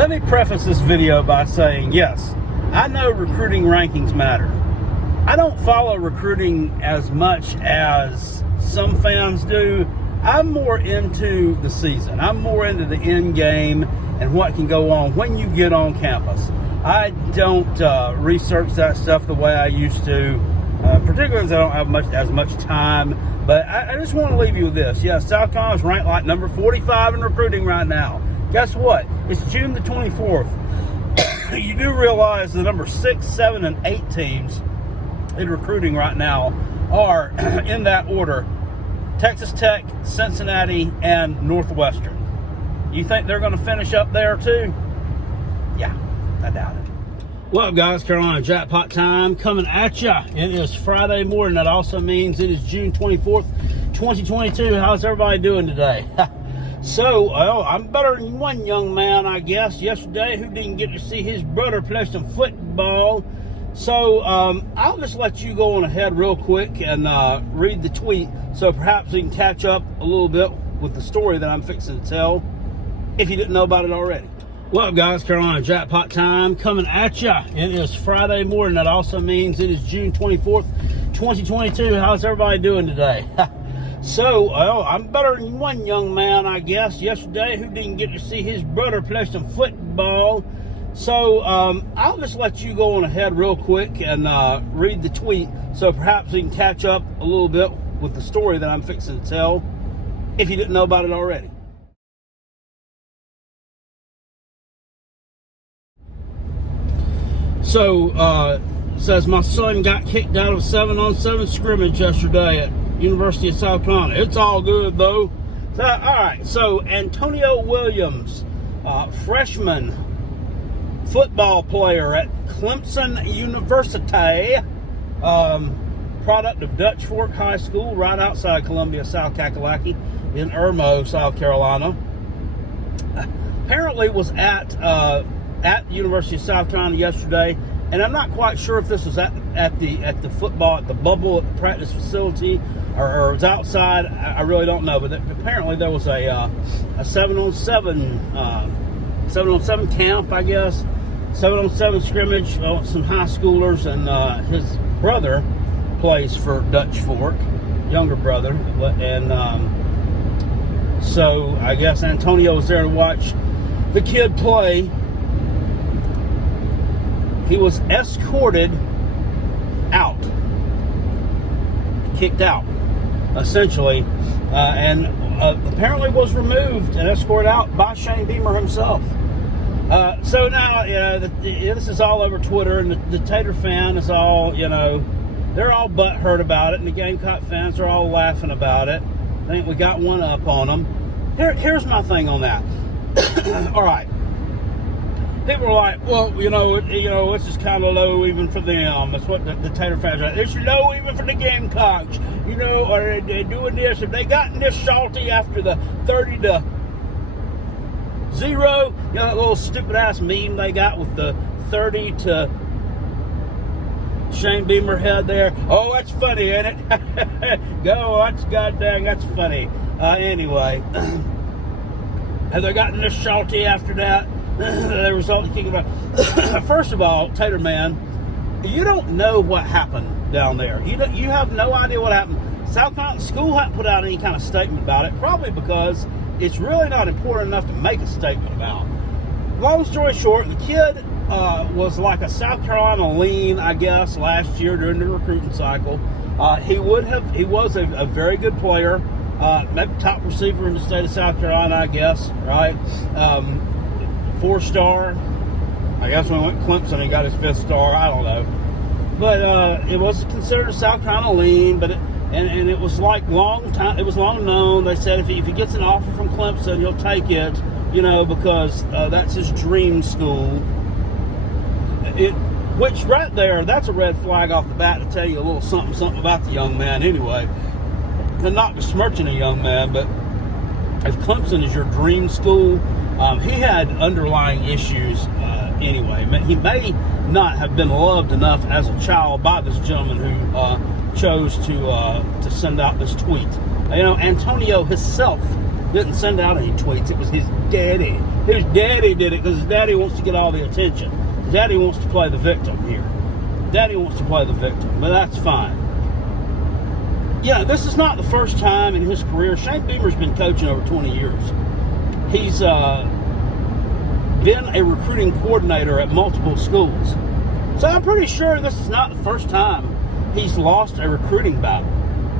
Let me preface this video by saying, yes, I know recruiting rankings matter. I don't follow recruiting as much as some fans do. I'm more into the season. I'm more into the end game and what can go on when you get on campus. I don't research that stuff the way I used to, particularly as I don't have as much time. But I just want to leave you with this. Yeah, South Carolina is ranked like number 45 in recruiting right now. Guess what? It's June the 24th. You do realize the number 6, 7, and 8 teams in recruiting right now are, in that order, Texas Tech, Cincinnati, and Northwestern. You think they're going to finish up there too? Yeah, I doubt it. What up, guys? Carolina Jackpot time coming at ya. It is Friday morning. That also means it is June 24th, 2022. How's everybody doing today? So, well, I'm better than one young man, I guess, yesterday who didn't get to see his brother play some football. So, I'll just let you go on ahead real quick and read the tweet so perhaps we can catch up a little bit with the story that I'm fixing to tell if you didn't know about it already. What up, guys? Carolina Jackpot time coming at ya. It is Friday morning. That also means it is June 24th, 2022. How's everybody doing today? So, well, I'm better than one young man, I guess, yesterday who didn't get to see his brother play some football. So, I'll just let you go on ahead real quick and read the tweet so perhaps we can catch up a little bit with the story that I'm fixing to tell if you didn't know about it already. So, it says, my son got kicked out of a 7-on-7 scrimmage yesterday at University of South Carolina. It's all good, though. So, all right, so Antonio Williams, freshman football player at Clemson University, product of Dutch Fork High School, right outside Columbia, South Kakalaki, in Irmo, South Carolina. Apparently was at University of South Carolina yesterday, and I'm not quite sure if this was at the football, at the bubble, at the practice facility, or it was outside. I really don't know, but apparently there was a 7-on-7 camp, I guess, 7-on-7 scrimmage, some high schoolers, and his brother plays for Dutch Fork, younger brother, and so I guess Antonio was there to watch the kid play. He was escorted out, kicked out, essentially, and apparently was removed and escorted out by Shane Beamer himself. So now, this is all over Twitter, and the Tater fan is all, they're all butthurt about it, and the Gamecock fans are all laughing about it. I think we got one up on them. Here's my thing on that. All right. People are like, well, it's just kind of low even for them. That's what the Tater fans are. It's low even for the Gamecocks. Are they doing this? Have they gotten this salty after the 30-0? That little stupid ass meme they got with the 30 to Shane Beamer head there. Oh, that's funny, ain't it? That's goddamn, that's funny. Anyway, have they gotten this salty after that? The result of kicking about. First of all, Tater Man, you don't know what happened down there. You have no idea what happened. South Carolina school hadn't put out any kind of statement about it, probably because it's really not important enough to make a statement about. Long story short, the kid was like a South Carolina lean, I guess, last year during the recruiting cycle. He was a very good player, maybe top receiver in the state of South Carolina, I guess, right? 4-star. I guess when he went to Clemson, he got his 5th star. I don't know. But it was considered a South Carolina lean, but it was like long time. It was long known. They said if he gets an offer from Clemson, he'll take it, because that's his dream school. Which right there, that's a red flag off the bat to tell you a little something about the young man anyway. And not besmirching a young man, but if Clemson is your dream school, he had underlying issues anyway. He may not have been loved enough as a child by this gentleman who chose to send out this tweet. Antonio himself didn't send out any tweets. It was his daddy. His daddy did it because his daddy wants to get all the attention. His daddy wants to play the victim here. Daddy wants to play the victim, but that's fine. Yeah, this is not the first time in his career. Shane Beamer's been coaching over 20 years. He's been a recruiting coordinator at multiple schools. So I'm pretty sure this is not the first time he's lost a recruiting battle.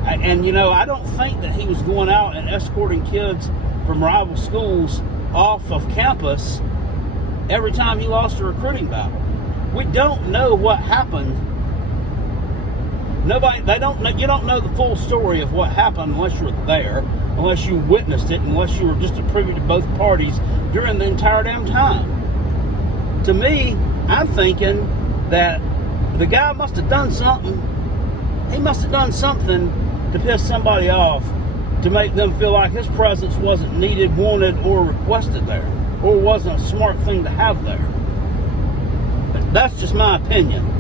And, you know, I don't think that he was going out and escorting kids from rival schools off of campus every time he lost a recruiting battle. We don't know what happened. You don't know the full story of what happened unless you were there, unless you witnessed it, unless you were just a privy to both parties during the entire damn time. To me, I'm thinking that the guy must have done something. He must have done something to piss somebody off, to make them feel like his presence wasn't needed, wanted, or requested there, or wasn't a smart thing to have there. But that's just my opinion.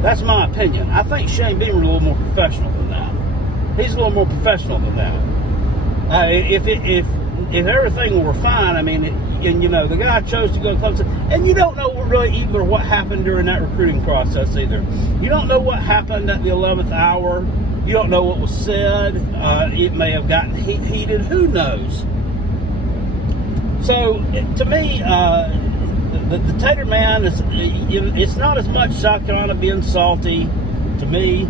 That's my opinion. I think Shane Beamer is a little more professional than that. He's a little more professional than that. If everything were fine, I mean, and you know, the guy chose to go to Clemson, and you don't know really either what happened during that recruiting process either. You don't know what happened at the 11th hour. You don't know what was said. It may have gotten heated. Who knows? So, to me, the Tater Man, it's not as much South Carolina being salty, to me,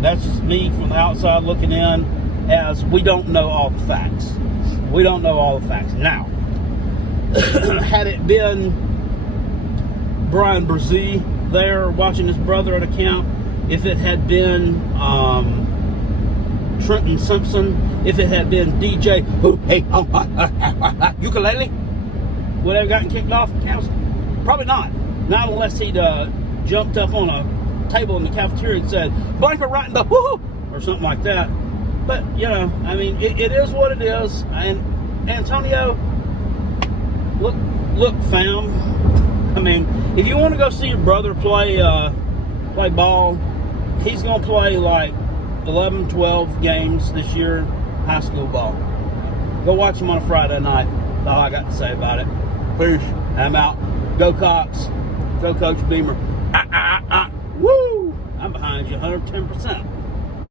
that's just me from the outside looking in, as we don't know all the facts. We don't know all the facts. Now, had it been Brian Brzee there watching his brother at a camp, if it had been Trenton Simpson, if it had been DJ Ukulele, would have gotten kicked off the campus? Probably not. Not unless he'd jumped up on a table in the cafeteria and said, "Blanket right in the woohoo," or something like that. But, you know, I mean, it is what it is. And Antonio, look, fam. I mean, if you want to go see your brother play ball, he's going to play like 11, 12 games this year, high school ball. Go watch him on a Friday night. That's all I got to say about it. Peace. I'm out. Go Cox. Go Coach Beamer. Woo! I'm behind you 110%.